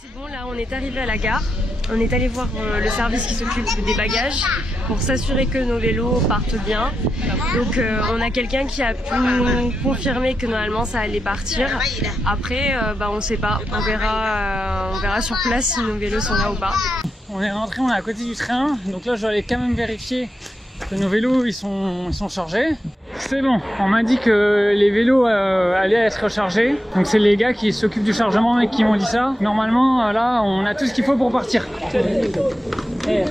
C'est bon, là on est arrivé à la gare. On est allé voir le service qui s'occupe des bagages pour s'assurer que nos vélos partent bien. Donc on a quelqu'un qui a pu nous confirmer que normalement ça allait partir. Après, on sait pas. On verra sur place si nos vélos sont là ou pas. On est rentré, on est à côté du train. Donc là, je dois aller quand même vérifier que nos vélos ils sont chargés. C'est bon, on m'a dit que les vélos allaient être rechargés. Donc c'est les gars qui s'occupent du chargement et qui m'ont dit ça. Normalement, là, on a tout ce qu'il faut pour partir. Hey.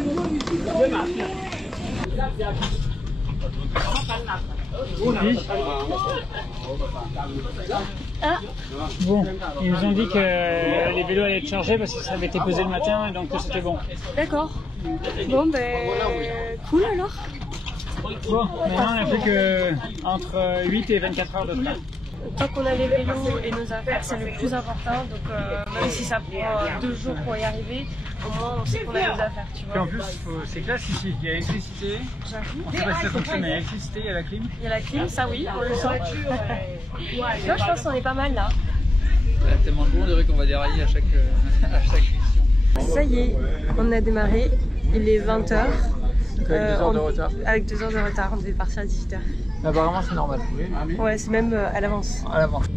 Ah. Bon, ils nous ont dit que les vélos allaient être chargés parce que ça avait été posé le matin et donc c'était bon. D'accord. Bon, cool alors. Bon, maintenant on n'a plus que entre 8 et 24 heures de train. Tant qu'on a les vélos et nos affaires, c'est le plus important. Donc même si ça prend 2 jours pour y arriver, au moins on sait qu'on a nos affaires, tu vois. Et en plus, c'est classe ici, il y a l'électricité. On sait pas si ça fonctionne, mais il y a l'électricité, il y a la clim. Il y a la clim, ça oui, on le sent. Là, je pense qu'on est pas mal là. Tellement de bon, on dirait qu'on va dérailler à chaque question. Ça y est, on a démarré, il est 20h. Avec 2 heures de retard. Avec 2 heures de retard, on devait partir à 18h. Apparemment c'est normal. Ouais, c'est même à l'avance. À l'avance.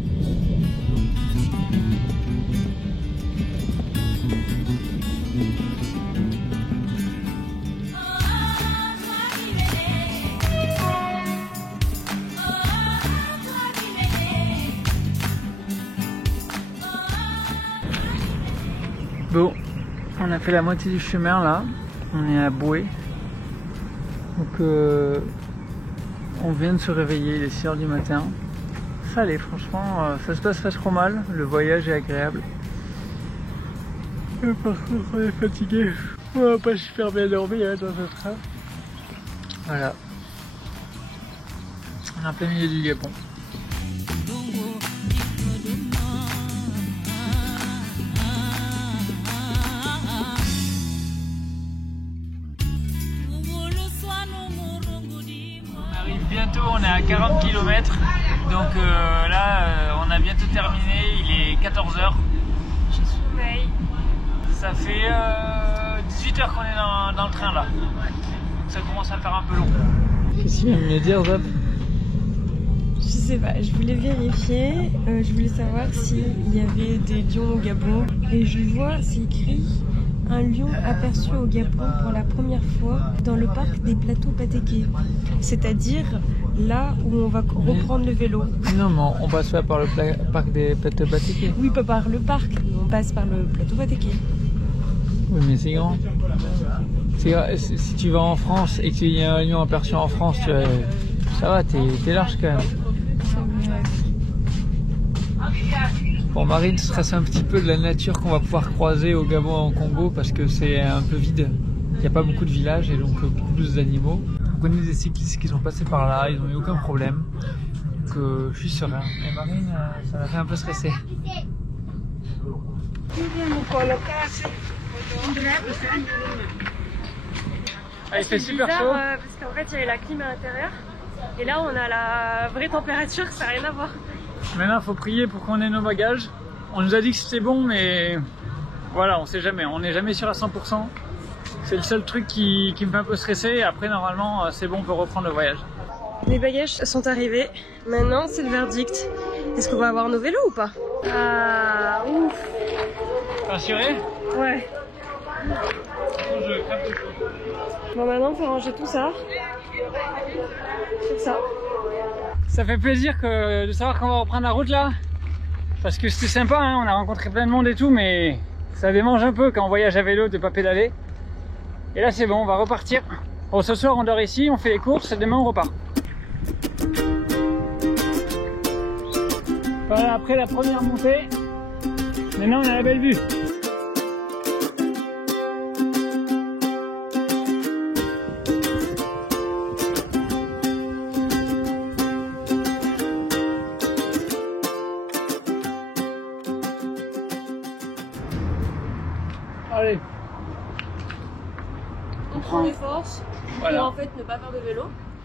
Bon, on a fait la moitié du chemin là. On est à Boué. Donc on vient de se réveiller, il est 6 h du matin. Ça allait, franchement, ça se passe pas trop mal, le voyage est agréable. Et par contre on est fatigué, on va pas super bien dormir dans ce train. Voilà. On est en plein milieu du Gabon. Bientôt on est à 40 km, donc là on a bientôt terminé, il est 14 h. Je sommeille. Ça fait 18 h qu'on est dans le train là, donc ça commence à faire un peu long. Qu'est-ce qu'il vient de me dire, Zap? Je sais pas, je voulais vérifier, je voulais savoir s'il y avait des lions au Gabon et je vois, c'est écrit un lion aperçu au Gabon pour la première fois dans le parc des plateaux Patéké, c'est-à-dire là où on va reprendre le vélo. Non, mais on passe pas par le parc des plateaux Patéké. Oui, pas par le parc, on passe par le plateau Patéké. Oui, mais c'est grand. Si tu vas en France et qu'il y a un lion aperçu en France, ça va, t'es large quand même. Bon, Marine stresse un petit peu de la nature qu'on va pouvoir croiser au Gabon et en Congo parce que c'est un peu vide. Il n'y a pas beaucoup de villages et donc beaucoup plus d'animaux. On connaît des cyclistes qui sont passés par là, ils n'ont eu aucun problème. Donc je suis serein. Mais Marine, ça m'a fait un peu stresser. Ah, il fait super bizarre, chaud. Parce qu'en fait il y avait la clim à l'intérieur et là on a la vraie température, ça n'a rien à voir. Maintenant il faut prier pour qu'on ait nos bagages. On nous a dit que c'était bon, mais voilà, on sait jamais, on n'est jamais sûr à 100%. C'est le seul truc qui me fait un peu stresser. Après normalement c'est bon, on peut reprendre le voyage. Les bagages sont arrivés, maintenant c'est le verdict. Est-ce qu'on va avoir nos vélos ou pas? Ah ouf. T'es assuré? Ouais. Bon, maintenant il faut ranger tout ça. Comme ça. Ça fait plaisir de savoir qu'on va reprendre la route là. Parce que c'était sympa, hein, on a rencontré plein de monde et tout, mais ça démange un peu quand on voyage à vélo de pas pédaler. Et là c'est bon, on va repartir. Bon, ce soir on dort ici, on fait les courses et demain on repart. Voilà, après la première montée, maintenant on a la belle vue. Allez. On prend des forces Voilà. pour en fait ne pas faire de vélo,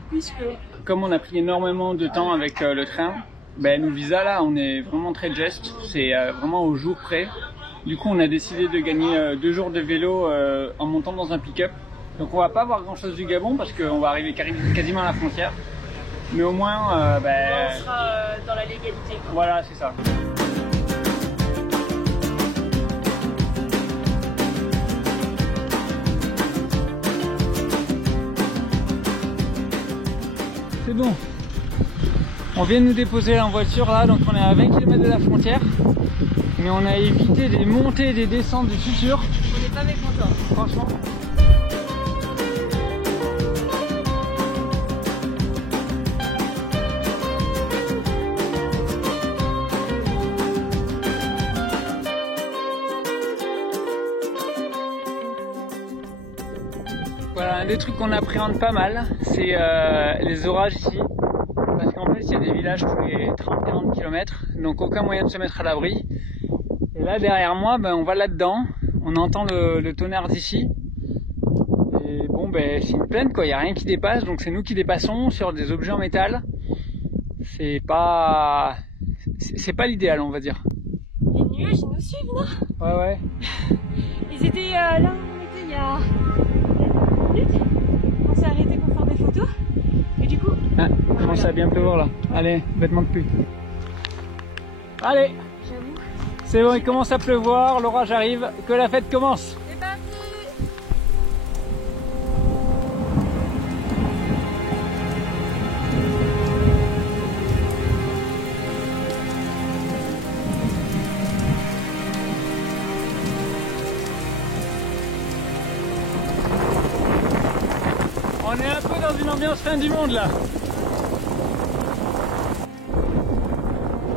puisque Comme on a pris énormément de temps avec le train, ben, nos visas là, on est vraiment très just, c'est vraiment au jour près. Du coup, on a décidé de gagner 2 jours de vélo en montant dans un pick-up. Donc on va pas voir grand chose du Gabon parce qu'on va arriver quasiment à la frontière. Mais au moins, on sera dans la légalité, quoi. Voilà, c'est ça. C'est bon. On vient de nous déposer en voiture là, donc on est à 20 km de la frontière. Mais on a évité des montées et des descentes du futur. On n'est pas mécontents. Franchement. Voilà, un des trucs qu'on appréhende pas mal, c'est les orages ici. Parce qu'en fait, il y a des villages tous les 30-40 km, donc aucun moyen de se mettre à l'abri. Et là, derrière moi, on va là-dedans, on entend le tonnerre d'ici. Et bon, c'est une plaine, quoi, il n'y a rien qui dépasse, donc c'est nous qui dépassons sur des objets en métal. C'est pas l'idéal, on va dire. Les nuages, ils nous suivent, non? Ouais. Ils étaient là où on était il y a 2 minutes. On s'est arrêté pour faire des photos. Et du coup... Ah, il commence à bien pleuvoir là. Allez, vêtements de pluie. Allez, J'avoue. c'est bon, il commence à pleuvoir, l'orage arrive, que la fête commence. C'est parti! On est un peu dans une ambiance fin du monde là.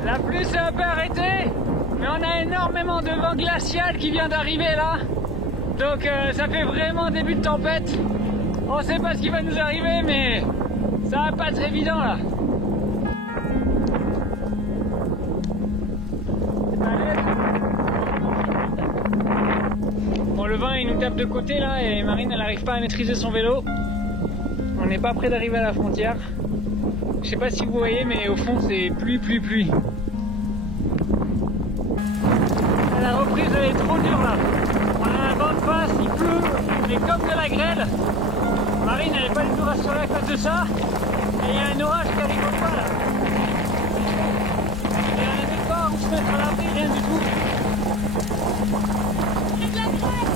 La pluie s'est un peu arrêtée, mais on a énormément de vent glacial qui vient d'arriver là. Donc ça fait vraiment début de tempête. On sait pas ce qui va nous arriver, mais ça va pas être évident là. Bon, le vent il nous tape de côté là et Marine elle arrive pas à maîtriser son vélo. On n'est pas près d'arriver à la frontière. Je sais pas si vous voyez, mais au fond c'est pluie. À la reprise elle est trop dure là. On a un vent de face, il pleut, mais comme de la grêle. Marine elle est pas du tout rassurée à cause de ça. Et il y a un orage qui arrive au pas là. Et on n'est même pas où se mettre à l'abri, rien du tout. C'est de la grêle.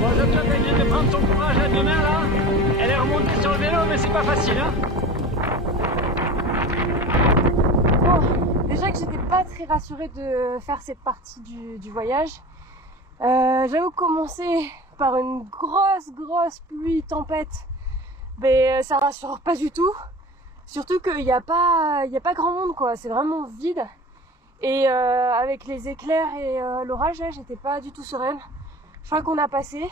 Bon, Jean-Claude vient de prendre son courage à 2 mains là. Elle est remontée sur le vélo, mais c'est pas facile, hein. Bon, déjà que j'étais pas très rassurée de faire cette partie du voyage. J'avoue commencer par une grosse pluie, tempête, ça rassure pas du tout. Surtout qu'il n'y a pas grand monde, quoi. C'est vraiment vide. Et avec les éclairs et l'orage, là, j'étais pas du tout sereine. Je crois qu'on a passé.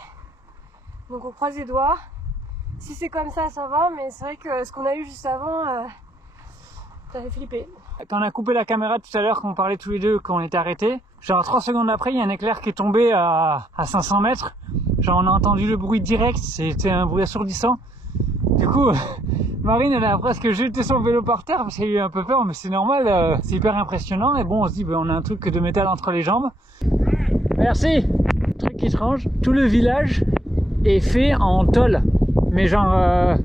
Donc on croise les doigts. Si c'est comme ça, ça va. Mais c'est vrai que ce qu'on a eu juste avant, ça fait flipper. Quand on a coupé la caméra tout à l'heure, quand on parlait tous les deux, quand on était arrêtés, genre 3 secondes après, il y a un éclair qui est tombé à 500 mètres. Genre on a entendu le bruit direct, c'était un bruit assourdissant. Du coup, Marine elle a presque jeté son vélo par terre parce qu'elle a eu un peu peur, mais c'est normal, c'est hyper impressionnant. Et bon, on se dit, on a un truc de métal entre les jambes. Merci. Truc étrange, tout le village est fait en tôle. Mais genre,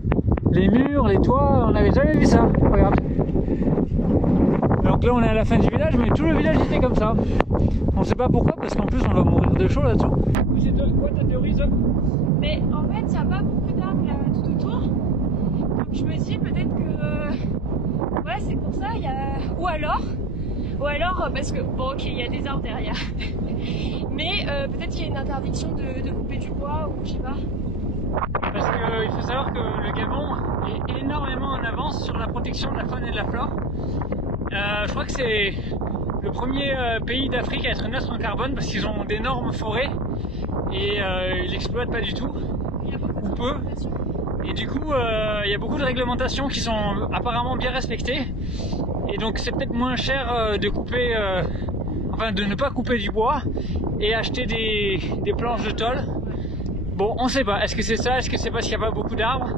les murs, les toits, on n'avait jamais vu ça. Regarde. Donc là on est à la fin du village, mais tout le village était comme ça. On sait pas pourquoi, parce qu'en plus on va mourir de chaud là-dessous. C'est quoi ta théorie, ça? Mais en fait, il n'y a pas beaucoup d'arbres là tout autour. Donc je me dis peut-être que ouais, c'est pour ça. Ou alors parce que bon, ok, il y a des arbres derrière. Mais peut-être qu'il y a une interdiction de couper du bois ou je sais pas. Parce qu'il faut savoir que le Gabon est énormément en avance sur la protection de la faune et de la flore. Je crois que c'est le premier pays d'Afrique à être neutre en carbone parce qu'ils ont d'énormes forêts et ils l'exploitent pas du tout, Il y a beaucoup ou peu. Et du coup, il y a beaucoup de réglementations qui sont apparemment bien respectées. Et donc c'est peut-être moins cher de couper, enfin de ne pas couper du bois et acheter des planches de tôle. Bon, on sait pas. Est-ce que c'est ça? Est-ce que c'est parce qu'il n'y a pas beaucoup d'arbres?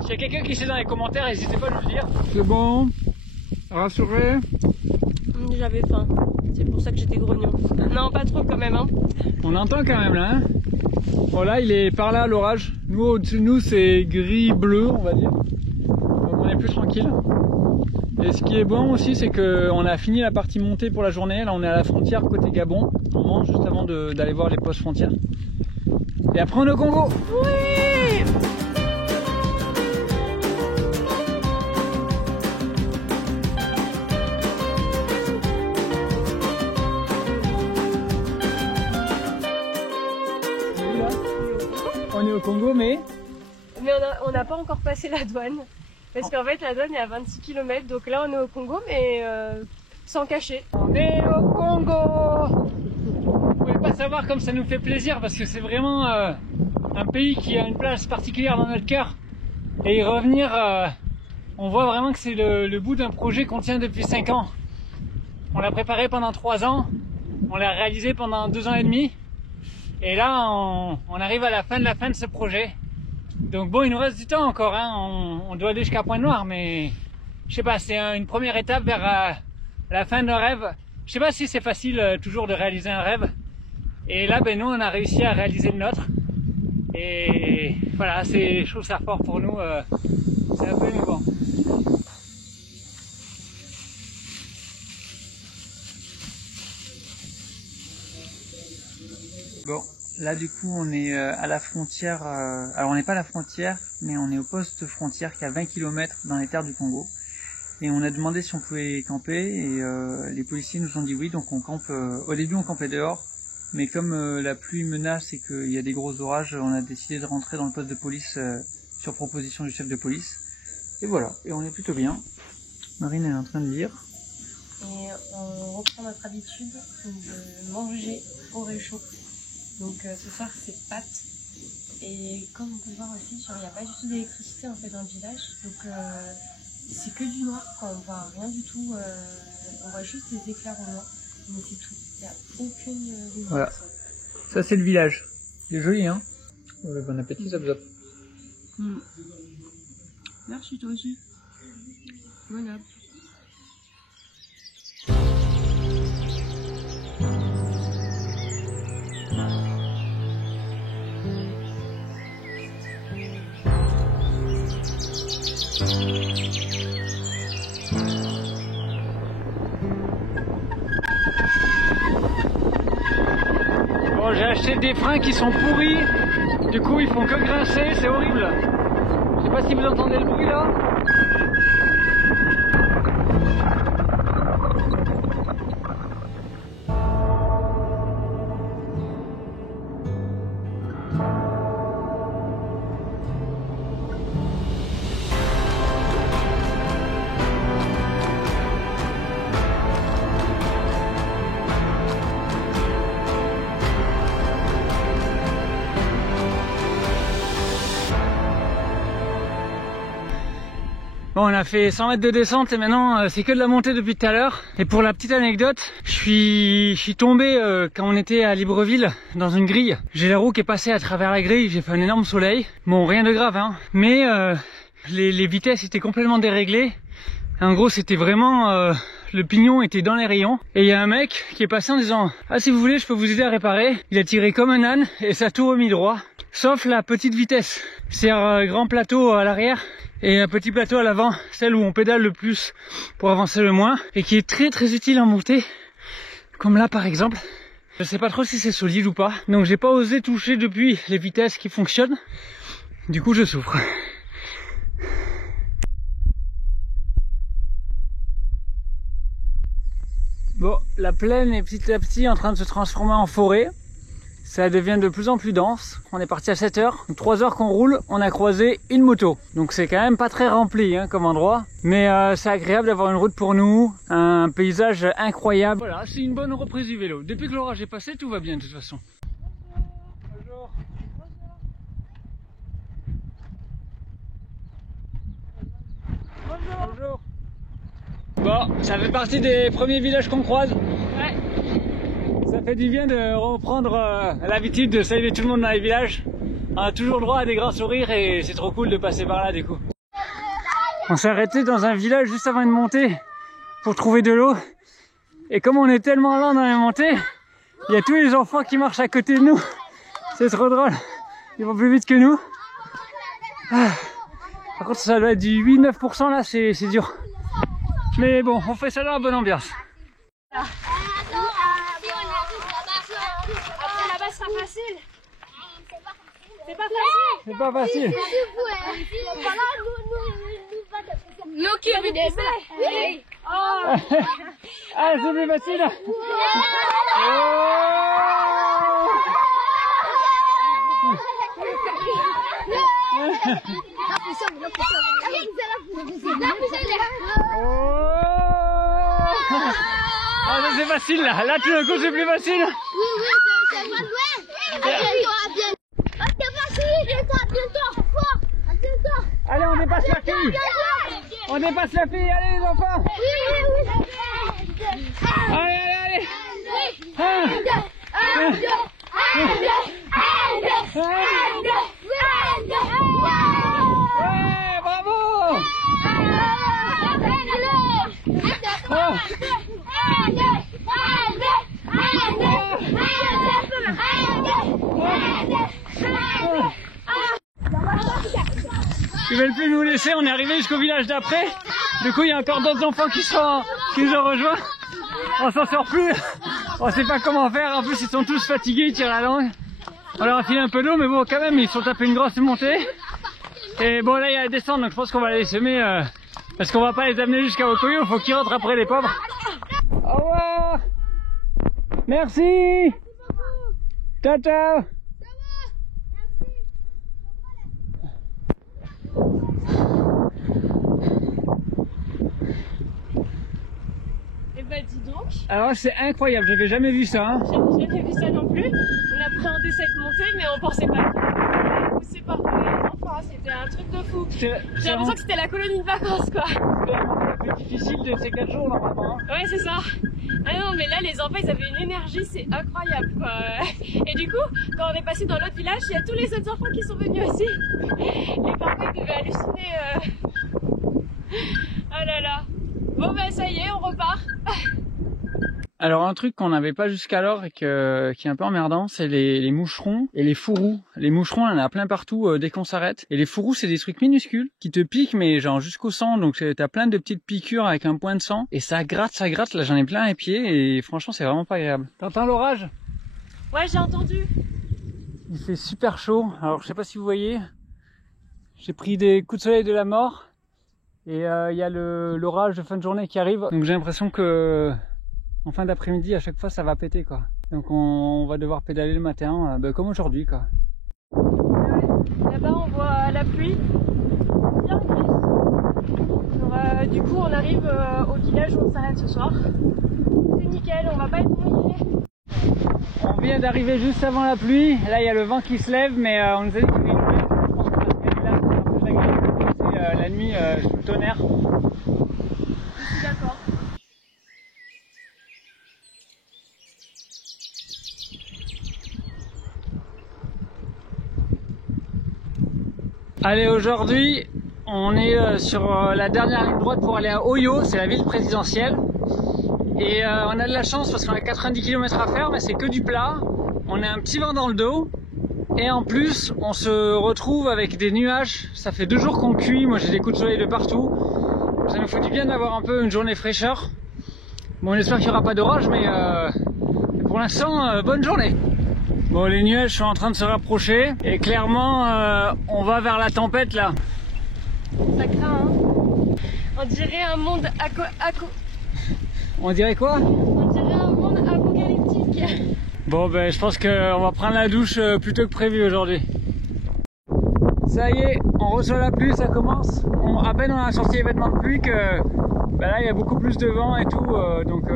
S'il y a quelqu'un qui sait dans les commentaires, n'hésitez pas à nous le dire. C'est bon? Rassuré? J'avais faim. C'est pour ça que j'étais grognon. Non, pas trop quand même. Hein. On entend quand même là. Hein, bon là, il est par là l'orage. Nous, au-dessus de nous, c'est gris-bleu, on va dire. Donc on est plus tranquille. Et ce qui est bon aussi, c'est qu'on a fini la partie montée pour la journée. Là, on est à la frontière côté Gabon. On monte juste avant d'aller voir les postes frontières. Et après, on est au Congo. Oui! On est au Congo, mais on n'a pas encore passé la douane. Parce qu'en fait, la douane est à 26 km. Donc là, on est au Congo, mais sans cacher. on est au Congo. Vous pouvez pas savoir comme ça nous fait plaisir parce que c'est vraiment un pays qui a une place particulière dans notre cœur. Et y revenir, on voit vraiment que c'est le bout d'un projet qu'on tient depuis 5 ans. On l'a préparé pendant 3 ans, on l'a réalisé pendant 2 ans et demi. Et là, on arrive à la fin de ce projet. Donc bon, il nous reste du temps encore, hein. On doit aller jusqu'à Pointe-Noire, mais je sais pas, c'est une première étape vers la fin d'un rêve. Je sais pas si c'est facile toujours de réaliser un rêve. Et là, ben nous, on a réussi à réaliser le nôtre. Et voilà, je trouve ça fort pour nous. C'est un peu émouvant. Bon, là du coup on est à la frontière, alors on n'est pas à la frontière, mais on est au poste frontière qui est à 20 km dans les terres du Congo. Et on a demandé si on pouvait camper et les policiers nous ont dit oui, donc on campe, au début on campait dehors, mais comme la pluie menace et qu'il y a des gros orages, on a décidé de rentrer dans le poste de police sur proposition du chef de police. Et voilà, et on est plutôt bien. Marine est en train de lire. Et on reprend notre habitude de manger au réchaud. Donc ce soir c'est pâtes. Et comme on peut le voir aussi, il n'y a pas du tout d'électricité en fait dans le village. Donc c'est que du noir, quand on voit rien du tout. On voit juste des éclairs en noir. Mais c'est tout. Il n'y a aucune lumière. Voilà. Ça c'est le village. Il est joli, hein? Ouais, bon appétit, zap zap. Merci toi aussi. Voilà. Bon, j'ai acheté des freins qui sont pourris, du coup ils font que grincer, c'est horrible. Je sais pas si vous entendez le bruit là. Bon, on a fait 100 mètres de descente et maintenant c'est que de la montée depuis tout à l'heure. Et pour la petite anecdote, je suis tombé quand on était à Libreville dans une grille. J'ai la roue qui est passée à travers la grille, j'ai fait un énorme soleil. Bon, rien de grave, hein. Mais les vitesses étaient complètement déréglées. En gros, c'était vraiment... le pignon était dans les rayons. Et il y a un mec qui est passé en disant « Ah, si vous voulez, je peux vous aider à réparer. » Il a tiré comme un âne et ça a tout remis droit. Sauf la petite vitesse. C'est un grand plateau à l'arrière et un petit plateau à l'avant, celle où on pédale le plus pour avancer le moins et qui est très très utile en montée, comme là par exemple. Je sais pas trop si c'est solide ou pas, donc j'ai pas osé toucher depuis les vitesses qui fonctionnent. Du coup je souffre. Bon, la plaine est petit à petit en train de se transformer en forêt. Ça devient de plus en plus dense. On est parti à 7 heures. 3 heures qu'on roule, on a croisé une moto. Donc c'est quand même pas très rempli hein, comme endroit. Mais c'est agréable d'avoir une route pour nous. Un paysage incroyable. Voilà, c'est une bonne reprise du vélo. Depuis que l'orage est passé, tout va bien de toute façon. Bonjour. Bon, ça fait partie des premiers villages qu'on croise. Ouais. Ça fait du bien de reprendre l'habitude de saluer tout le monde dans les villages. On a toujours droit à des grands sourires et c'est trop cool de passer par là du coup. On s'est arrêté dans un village juste avant une montée pour trouver de l'eau. Et comme on est tellement lent dans les montées, il y a tous les enfants qui marchent à côté de nous. C'est trop drôle. Ils vont plus vite que nous. Ah. Par contre, ça doit être du 8-9% là, c'est dur. Mais bon, on fait ça dans la bonne ambiance. Après là-bas, ce sera facile. C'est pas facile. C'est pas facile. Nous qui avons des oui. Ah, c'est plus facile. Ah, ça c'est facile là. Là tout d'un coup c'est plus facile. Oui, c'est pas loin. C'est facile. Allez, on dépasse la fille. On dépasse la fille. Allez les enfants. Allez, allez, allez. Ouais, bravo. Ils veulent plus nous laisser, on est arrivé jusqu'au village d'après. Du coup, il y a encore d'autres enfants qui nous ont rejoints. On s'en sort plus. On sait pas comment faire. En plus, ils sont tous fatigués, ils tirent la langue. On leur a filé un peu d'eau, mais bon, quand même, ils sont tapés une grosse montée. Et bon, là, il y a la descente, donc je pense qu'on va les semer parce qu'on va pas les amener jusqu'à Okoyo. Il faut qu'ils rentrent après, les pauvres. Au revoir. Merci. Ciao, ciao. Et bah dis donc, Alors c'est incroyable, j'avais jamais vu ça. Hein. j'ai jamais vu ça non plus. On appréhendait cette montée, mais on pensait pas qu'on poussait par les enfants. C'était un truc de fou. J'ai l'impression que c'était la colonie de vacances, quoi. C'est la montée la plus difficile de ces 4 jours normalement. Hein. Ouais, c'est ça. Ah non, mais là, les enfants, ils avaient une énergie, c'est incroyable, quoi. Et du coup, quand on est passé dans l'autre village, il y a tous les autres enfants qui sont venus aussi. Les parents, ils devaient halluciner. Oh là là. Bon, ben ça y est, on repart. Alors un truc qu'on n'avait pas jusqu'alors et qui est un peu emmerdant, c'est les moucherons et les fourrous. Les moucherons, on en a plein partout dès qu'on s'arrête. Et les fourrous, c'est des trucs minuscules qui te piquent, mais genre jusqu'au sang. Donc t'as plein de petites piqûres avec un point de sang. Et ça gratte, ça gratte. Là, j'en ai plein les pieds et franchement, c'est vraiment pas agréable. T'entends l'orage? Ouais, j'ai entendu. Il fait super chaud. Alors je sais pas si vous voyez, j'ai pris des coups de soleil de la mort. Et il y a l'orage de fin de journée qui arrive. Donc j'ai l'impression que en fin d'après-midi, à chaque fois, ça va péter, quoi. Donc on va devoir pédaler le matin, comme aujourd'hui, quoi. Là-bas, on voit la pluie. Bien grise. Du coup, on arrive au village où on s'arrête ce soir. C'est nickel, on va pas être mouillés. On vient d'arriver juste avant la pluie. Là, il y a le vent qui se lève, mais on nous a dit qu'il y avait une pluie. Je pense qu'on va se caler là, c'est un peu agréable de passer la nuit sous le tonnerre. Je suis d'accord. Allez, aujourd'hui, on est sur la dernière ligne droite pour aller à Oyo, c'est la ville présidentielle. Et on a de la chance parce qu'on a 90 km à faire, mais c'est que du plat. On a un petit vent dans le dos. Et en plus, on se retrouve avec des nuages. Ça fait 2 jours qu'on cuit, moi j'ai des coups de soleil de partout. Ça nous fait du bien d'avoir un peu une journée fraîcheur. Bon, on espère qu'il n'y aura pas d'orage, mais pour l'instant, bonne journée. Bon, les nuages sont en train de se rapprocher et clairement on va vers la tempête là. Ça craint, hein. On dirait un monde On dirait quoi? On dirait un monde apocalyptique. Bon ben je pense qu'on va prendre la douche plus tôt que prévu aujourd'hui. Ça y est, on reçoit la pluie, ça commence. À peine on a sorti les vêtements de pluie que ben là il y a beaucoup plus de vent et tout donc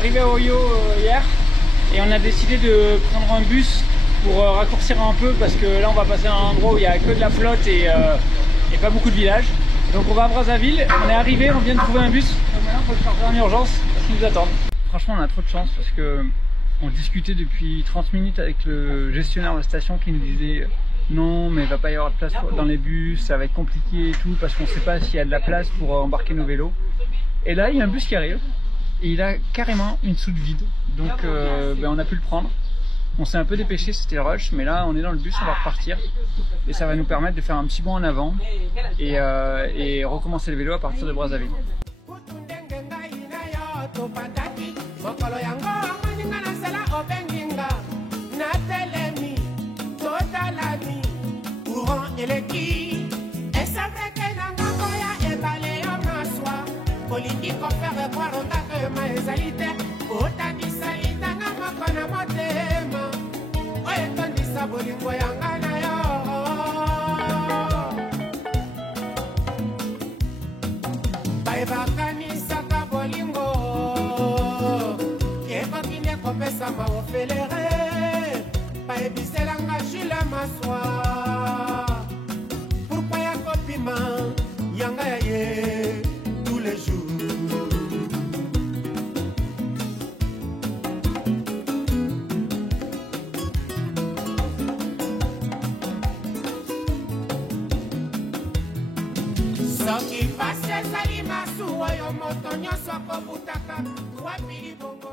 arrivé à Oyo hier et on a décidé de prendre un bus pour raccourcir un peu parce que là on va passer à un endroit où il n'y a que de la flotte et pas beaucoup de villages. Donc on va à Brazzaville, on est arrivé, on vient de trouver un bus. Donc maintenant il faut le charger en urgence parce qu'ils nous attendent. Franchement on a trop de chance parce que on discutait depuis 30 minutes avec le gestionnaire de la station qui nous disait non mais il va pas y avoir de place dans les bus, ça va être compliqué et tout parce qu'on sait pas s'il y a de la place pour embarquer nos vélos. Et là il y a un bus qui arrive et il a carrément une soute vide, donc on a pu le prendre. On s'est un peu dépêché, c'était le rush, mais là on est dans le bus, on va repartir et ça va nous permettre de faire un petit bond en avant et recommencer le vélo à partir de Brazzaville. tous les jours. Soki pase zali masuwa yo moto nyonso kobutaka wapili bongo.